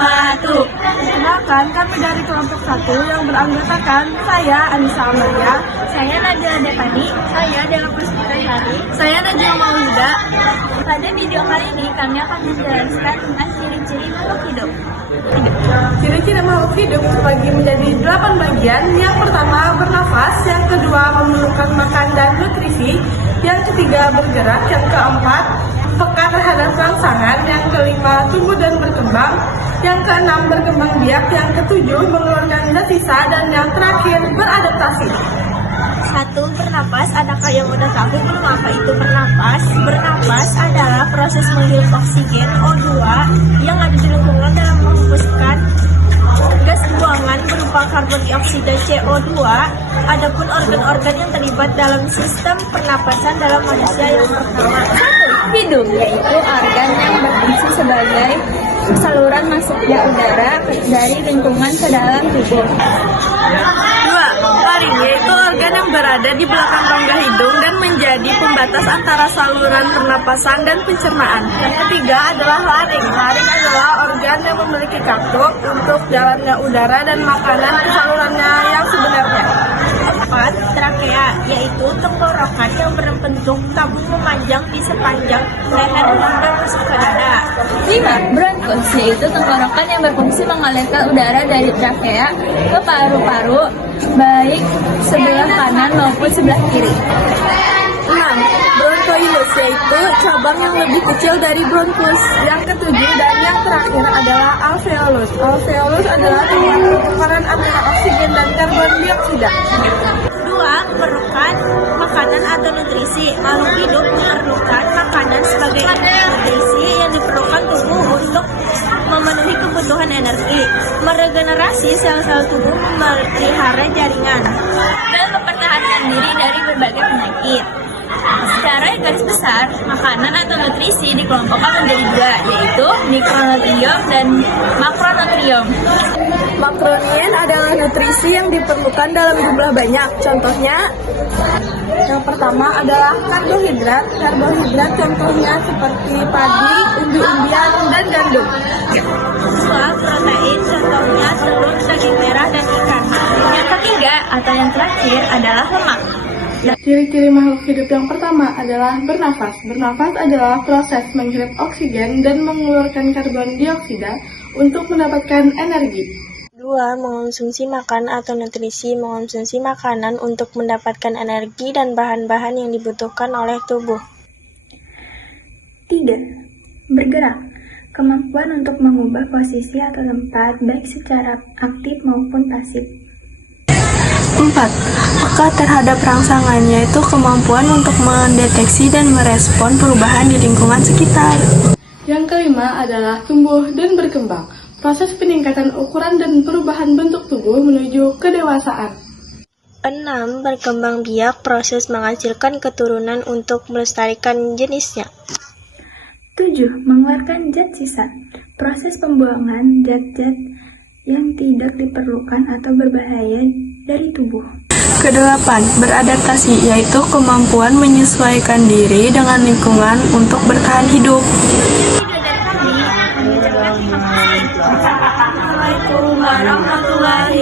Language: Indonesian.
wabarakatuh. Perkenalkan, kami dari kelompok 1 yang beranggotakan saya Anissa Amalia, Saya Najla Devani. Saya Dela Puspita Hari. saya Najwa Maulida. Pada video kali ini kami akan menjelaskan tentang ciri-ciri makhluk hidup. Ciri-ciri makhluk hidup terbagi menjadi 8 bagian. Yang pertama bernafas, yang kedua memerlukan makan dan nutrisi, yang ketiga bergerak, yang keempat peka terhadap rangsangan, yang kelima tumbuh dan berkembang, yang keenam berkembang biak, yang ketujuh mengeluarkan zat sisa, dan yang terakhir beradaptasi. 1. Bernapas. Adakah yang udah tahu belum apa itu bernapas? Bernapas adalah proses menghirup oksigen O2 yang ada di lingkungan dalam menghembuskan gas buangan berupa karbon dioksida CO2. Adapun organ-organ yang terlibat dalam sistem pernapasan dalam manusia yang pertama. 1. Hidung, yaitu organ yang berfungsi sebagai saluran masuknya udara dari lingkungan ke dalam tubuh. 2. Laring, yaitu organ yang berada di belakang rongga hidung dan menjadi pembatas antara saluran pernapasan dan pencernaan. Yang ketiga adalah laring. Laring adalah organ yang memiliki katup untuk jalannya udara dan makanan ke salurannya yang sebenarnya. 4. Trakea, yaitu tenggorokan yang berbentuk tabung memanjang di sepanjang leher hingga masuk ke dada. 5. Bronkus, yaitu tenggorokan yang berfungsi mengalirkan udara dari trakea ke paru-paru, baik sebelah kanan maupun sebelah kiri. 6. Bronchoilus, yaitu cabang yang lebih kecil dari bronkus. Yang ketujuh dan yang terakhir adalah alveolus. Alveolus adalah tukaran antara oksigen dan karbon dioksida. 2. Memerlukan makanan atau nutrisi. Makhluk hidup memerlukan makanan sebagai nutrisi yang diperlukan tubuh untuk memenuhi kebutuhan energi, meregenerasi sel-sel tubuh, memelihara jaringan, dan mempertahankan diri dari berbagai penyakit. Secara garis besar, makanan atau nutrisi dikelompokkan menjadi dua, yaitu mikronutrium dan makronutrium. Makronutrien adalah nutrisi yang diperlukan dalam jumlah banyak. Contohnya, yang pertama adalah karbohidrat. Karbohidrat contohnya seperti padi, umbi-umbian, dan gandum. 2. Protein, contohnya telur, daging merah, dan ikan. Yang ketiga atau yang terakhir adalah lemak. Ciri-ciri makhluk hidup yang pertama adalah bernafas. Bernafas adalah proses menghirup oksigen dan mengeluarkan karbon dioksida untuk mendapatkan energi. 2. Mengonsumsi makan atau nutrisi, mengonsumsi makanan untuk mendapatkan energi dan bahan-bahan yang dibutuhkan oleh tubuh. 3. Bergerak, kemampuan untuk mengubah posisi atau tempat baik secara aktif maupun pasif. 4. Peka terhadap rangsangan, yaitu kemampuan untuk mendeteksi dan merespon perubahan di lingkungan sekitar. Yang kelima adalah tumbuh dan berkembang. Proses peningkatan ukuran dan perubahan bentuk tubuh menuju kedewasaan. 6. Berkembang biak, proses menghasilkan keturunan untuk melestarikan jenisnya. 7. Mengeluarkan zat sisa, proses pembuangan zat-zat yang tidak diperlukan atau berbahaya dari tubuh. Kedelapan, beradaptasi, yaitu kemampuan menyesuaikan diri dengan lingkungan untuk bertahan hidup. Assalamualaikum warahmatullahi